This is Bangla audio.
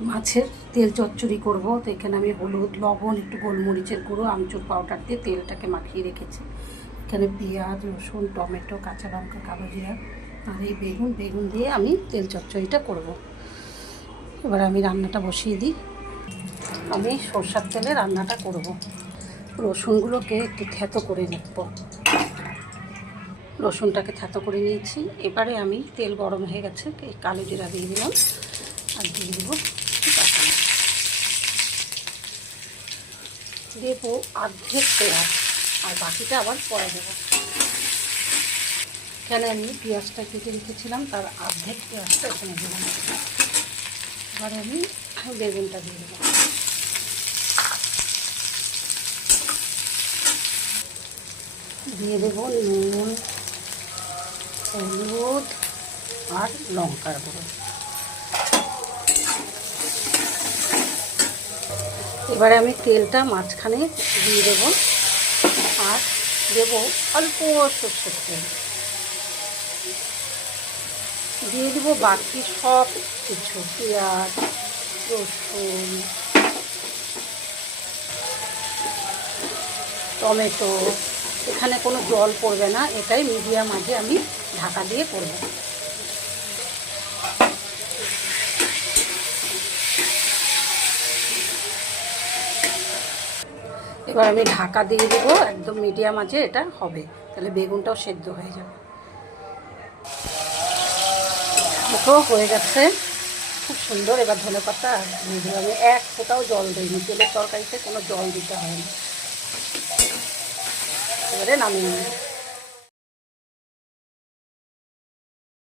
মাছের তেল চচ্চড়ি করব। তো এখানে আমি হলুদ, লবণ, একটু গোলমরিচের গুঁড়ো, আমচুর পাউডার দিয়ে তেলটাকে মাখিয়ে রেখেছি। এখানে পেঁয়াজ, রসুন, টমেটো, কাঁচা লঙ্কা, কালো জিরা আর এই বেগুন দিয়ে আমি তেল চচ্চড়িটা করব। এবার আমি রান্নাটা বসিয়ে দিই। আমি সরষের তেলে রান্নাটা করব। রসুনগুলোকে একটু থেতো করে নেব। রসুনটাকে থেতো করে নিয়েছি। এবারে আমি তেল গরম হয়ে গেছে, এই কালো জিরা দিয়ে দিলাম আর দিয়ে দেবো দেবো অর্ধেক পেঁয়াজ, আর বাকিটা আবার পরে দেবো। এখানে আমি পেঁয়াজটা কেটে রেখেছিলাম, তার অর্ধেক পেঁয়াজটা এখানে দিলাম। এবারে আমি বেগুনটা দিয়ে দেবো। দিয়ে দেবো নুন, হলুদ আর লঙ্কার গুঁড়ো। এবারে আমি তেলটা মাঝখানে দিয়ে দেবো আর দেবো অল্প সরষের তেল। দিয়ে দেবো বাকি সব কিছু, পেঁয়াজ, রসুন, টমেটো। এখানে কোনো জল পড়বে না, এটাই মিডিয়াম আঁচে আমি ঢাকা দিয়ে করব। এবার আমি ঢাকা দিয়ে দেবো, একদম মিডিয়াম আঁচে এটা হবে, তাহলে বেগুনটাও সেদ্ধ হয়ে যাবে। দেখো হয়ে গেছে, খুব সুন্দর। এবার ধনেপাতা দিয়ে দেবো। আমি এক ফোঁটাও জল দিইনি, তেলের তরকারিতে কোনো জল দিতে হয় না। এবারে নামিয়ে নিই।